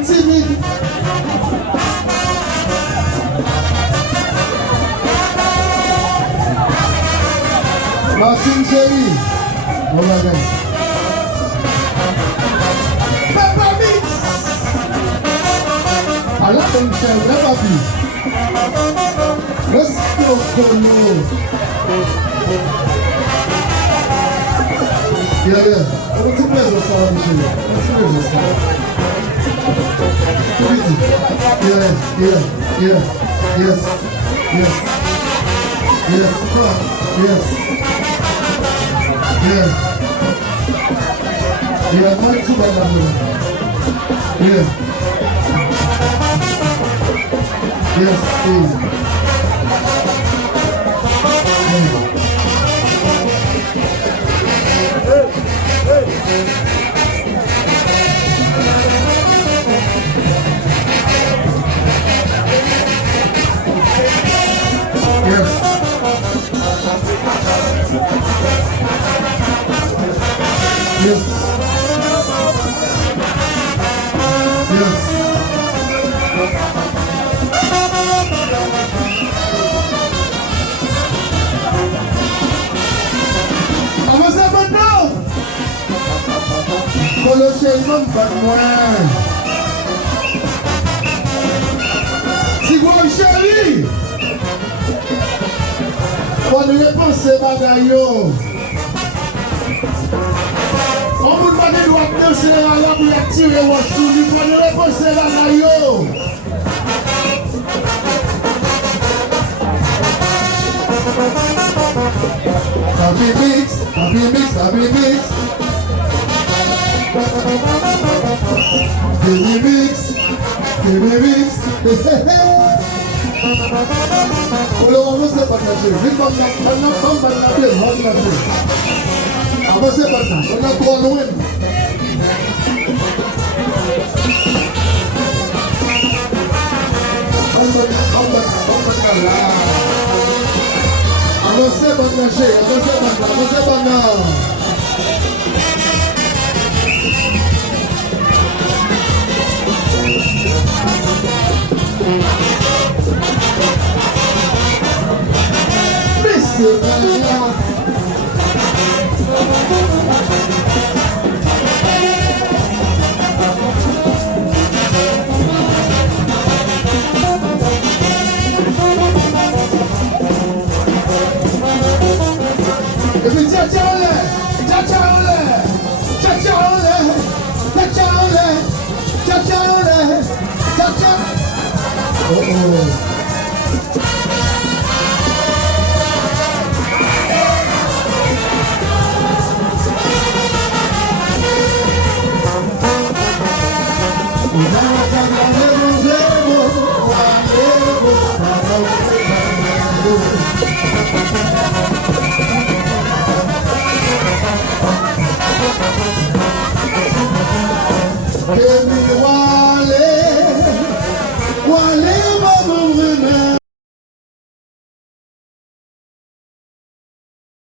timide. Martin Chéri. Voilà, bien. Peppa Mix. À la bonne chaîne, la papi. Let's go, yeah. On va te plaisir ça, Michel. On va te plaisir ça. Yeah. Yes. Come on. Yes. Yeah. Moi, tout va là-dedans. Yeah. Yes. Avancez maintenant. Pour le changement, pas de moi. Si vous chérie, faut nous repenser bagaille. On vous demande de danser à la pour attirer votre chou. Il faut nous repenser bagaille. Happy mix. Give me mix. Alors on va se partager. Avancez par là. On a trop loin. Avancez par là. Et puis